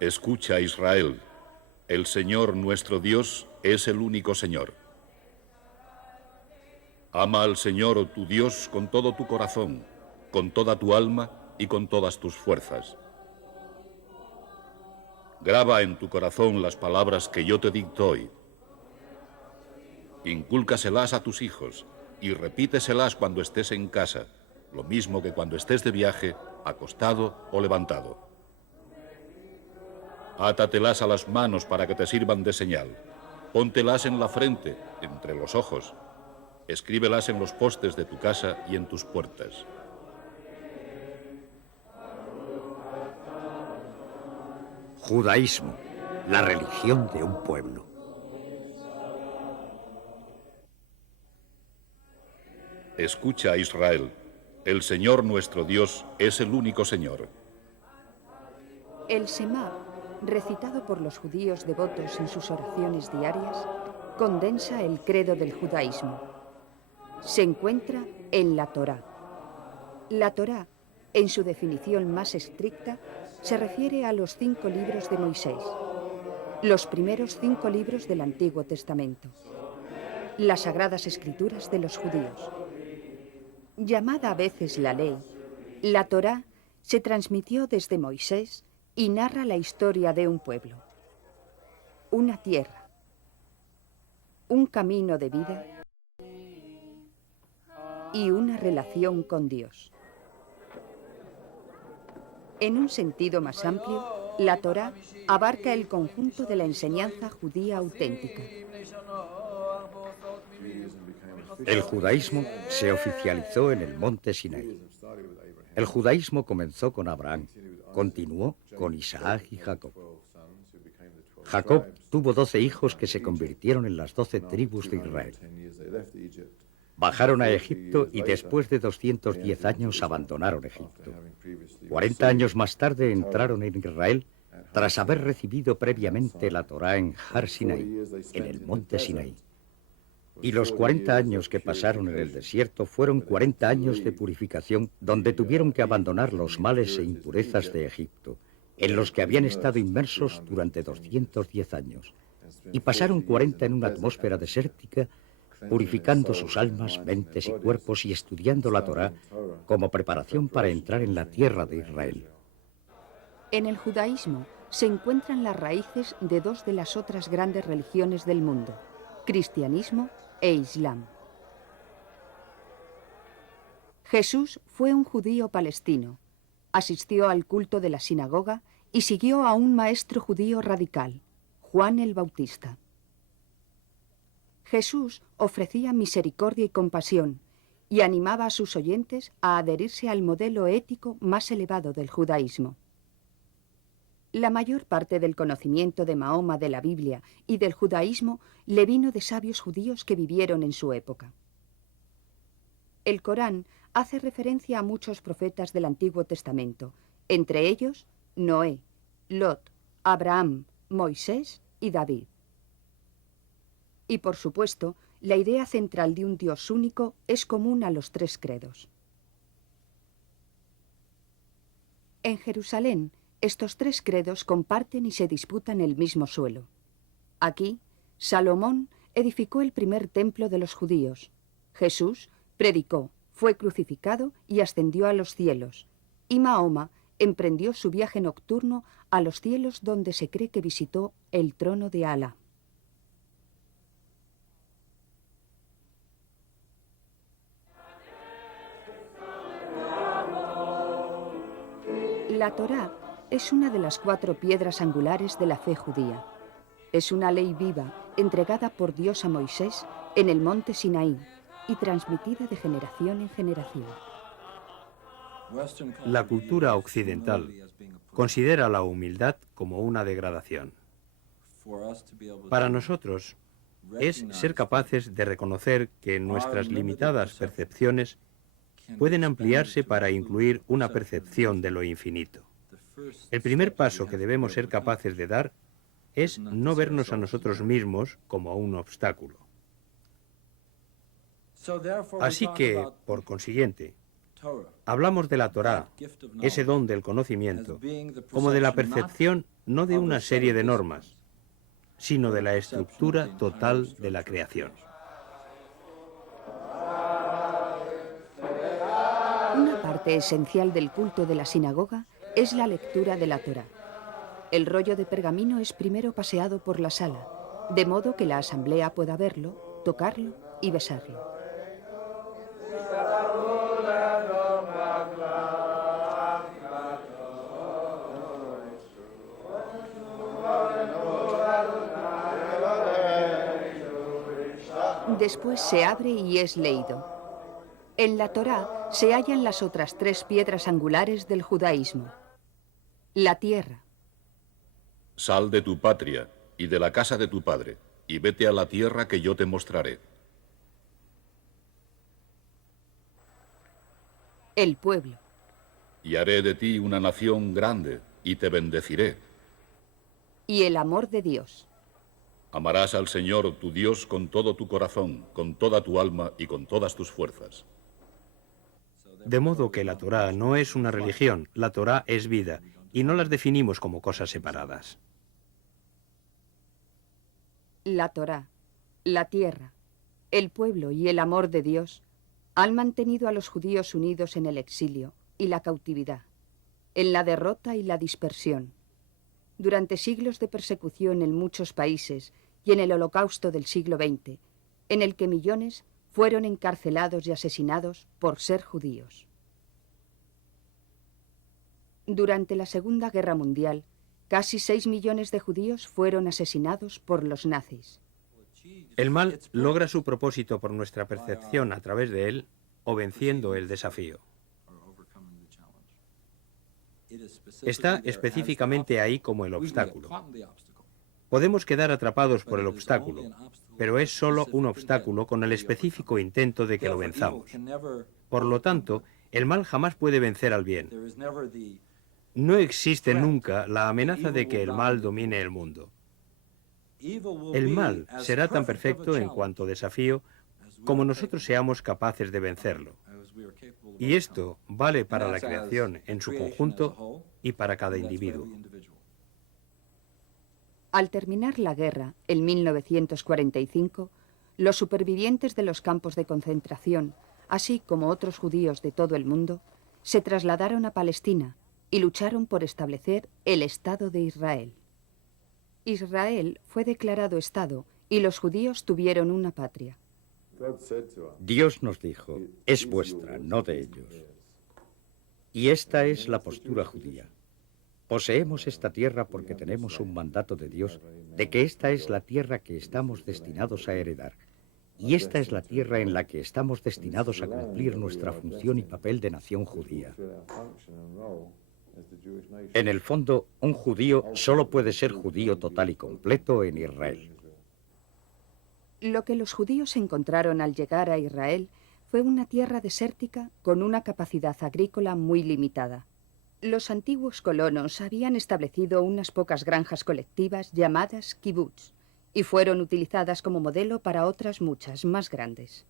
Escucha, Israel, el Señor nuestro Dios es el único Señor. Ama al Señor tu Dios con todo tu corazón, con toda tu alma y con todas tus fuerzas. Graba en tu corazón las palabras que yo te dicto hoy. Incúlcaselas a tus hijos y repíteselas cuando estés en casa, lo mismo que cuando estés de viaje, acostado o levantado. Átatelas a las manos para que te sirvan de señal. Póntelas en la frente, entre los ojos. Escríbelas en los postes de tu casa y en tus puertas. Judaísmo, la religión de un pueblo. Escucha, Israel, el Señor nuestro Dios es el único Señor. El Semá, recitado por los judíos devotos en sus oraciones diarias, condensa el credo del judaísmo. Se encuentra en la Torá. La Torá, en su definición más estricta, se refiere a los 5 libros de Moisés, los primeros 5 libros del Antiguo Testamento, las sagradas escrituras de los judíos. Llamada a veces la ley, la Torá se transmitió desde Moisés y narra la historia de un pueblo, una tierra, un camino de vida y una relación con Dios. En un sentido más amplio, la Torá abarca el conjunto de la enseñanza judía auténtica. El judaísmo se oficializó en el monte Sinaí. El judaísmo comenzó con Abraham, continuó con Isaac y Jacob. Jacob tuvo 12 hijos que se convirtieron en las 12 tribus de Israel. Bajaron a Egipto y después de 210 años abandonaron Egipto. 40 años más tarde entraron en Israel tras haber recibido previamente la Torá en Har Sinaí, en el monte Sinaí. Y los 40 años que pasaron en el desierto fueron 40 años de purificación, donde tuvieron que abandonar los males e impurezas de Egipto, en los que habían estado inmersos durante 210 años. Y pasaron 40 en una atmósfera desértica, purificando sus almas, mentes y cuerpos y estudiando la Torá como preparación para entrar en la tierra de Israel. En el judaísmo se encuentran las raíces de 2 de las otras grandes religiones del mundo, cristianismo e islam. Jesús fue un judío palestino, asistió al culto de la sinagoga y siguió a un maestro judío radical, Juan el Bautista. Jesús ofrecía misericordia y compasión y animaba a sus oyentes a adherirse al modelo ético más elevado del judaísmo. La mayor parte del conocimiento de Mahoma de la Biblia y del judaísmo le vino de sabios judíos que vivieron en su época. El Corán hace referencia a muchos profetas del Antiguo Testamento, entre ellos Noé, Lot, Abraham, Moisés y David. Y por supuesto, la idea central de un Dios único es común a los 3 credos. En Jerusalén, estos 3 credos comparten y se disputan el mismo suelo. Aquí, Salomón edificó el primer templo de los judíos. Jesús predicó, fue crucificado y ascendió a los cielos. Y Mahoma emprendió su viaje nocturno a los cielos, donde se cree que visitó el trono de Alá. La Torá es una de las 4 piedras angulares de la fe judía. Es una ley viva, entregada por Dios a Moisés en el monte Sinaí y transmitida de generación en generación. La cultura occidental considera la humildad como una degradación. Para nosotros es ser capaces de reconocer que nuestras limitadas percepciones pueden ampliarse para incluir una percepción de lo infinito. El primer paso que debemos ser capaces de dar es no vernos a nosotros mismos como un obstáculo. Así que, por consiguiente, Hablamos de la Torá, ese don del conocimiento, como de la percepción no de una serie de normas, sino de la estructura total de la creación. Una parte esencial del culto de la sinagoga es la lectura de la Torá. El rollo de pergamino es primero paseado por la sala, de modo que la asamblea pueda verlo, tocarlo y besarlo. Después se abre y es leído. En la Torá se hallan las otras 3 piedras angulares del judaísmo. La tierra. Sal de tu patria y de la casa de tu padre, y vete a la tierra que yo te mostraré. El pueblo. Y haré de ti una nación grande, y te bendeciré. Y el amor de Dios. Amarás al Señor tu Dios con todo tu corazón, con toda tu alma y con todas tus fuerzas. De modo que la Torá no es una religión, la Torá es vida, y no las definimos como cosas separadas. La Torá, la tierra, el pueblo y el amor de Dios han mantenido a los judíos unidos en el exilio y la cautividad, en la derrota y la dispersión. Durante siglos de persecución en muchos países y en el Holocausto del siglo XX, en el que millones fueron encarcelados y asesinados por ser judíos. Durante la Segunda Guerra Mundial, casi 6 millones de judíos fueron asesinados por los nazis. El mal logra su propósito por nuestra percepción a través de él o venciendo el desafío. Está específicamente ahí como el obstáculo. Podemos quedar atrapados por el obstáculo, pero es solo un obstáculo con el específico intento de que lo venzamos. Por lo tanto, el mal jamás puede vencer al bien. No existe nunca la amenaza de que el mal domine el mundo. El mal será tan perfecto en cuanto desafío como nosotros seamos capaces de vencerlo. Y esto vale para la creación en su conjunto y para cada individuo. Al terminar la guerra, en 1945, los supervivientes de los campos de concentración, así como otros judíos de todo el mundo, se trasladaron a Palestina y lucharon por establecer el Estado de Israel. Israel fue declarado Estado y los judíos tuvieron una patria. Dios nos dijo, es vuestra, no de ellos. Y esta es la postura judía. Poseemos esta tierra porque tenemos un mandato de Dios de que esta es la tierra que estamos destinados a heredar. Y esta es la tierra en la que estamos destinados a cumplir nuestra función y papel de nación judía. En el fondo, un judío solo puede ser judío total y completo en Israel. Lo que los judíos encontraron al llegar a Israel fue una tierra desértica con una capacidad agrícola muy limitada. Los antiguos colonos habían establecido unas pocas granjas colectivas llamadas kibbutz y fueron utilizadas como modelo para otras muchas más grandes.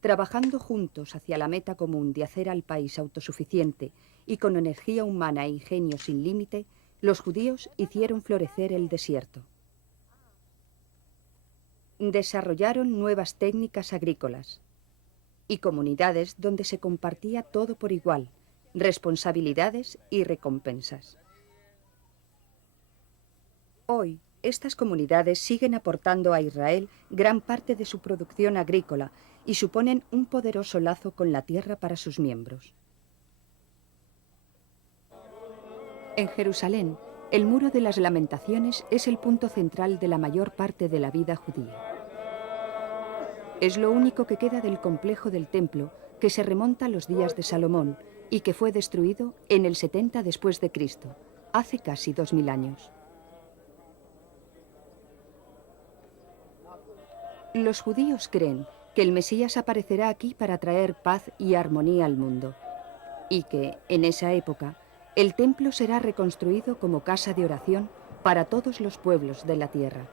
Trabajando juntos hacia la meta común de hacer al país autosuficiente y con energía humana e ingenio sin límite, los judíos hicieron florecer el desierto. Desarrollaron nuevas técnicas agrícolas y comunidades donde se compartía todo por igual, responsabilidades y recompensas. Hoy, estas comunidades siguen aportando a Israel gran parte de su producción agrícola y suponen un poderoso lazo con la tierra para sus miembros. En Jerusalén, el Muro de las Lamentaciones es el punto central de la mayor parte de la vida judía. Es lo único que queda del complejo del templo que se remonta a los días de Salomón y que fue destruido en el 70 después de Cristo, hace casi 2000 años. Los judíos creen que el Mesías aparecerá aquí para traer paz y armonía al mundo, y que, en esa época, el templo será reconstruido como casa de oración para todos los pueblos de la tierra.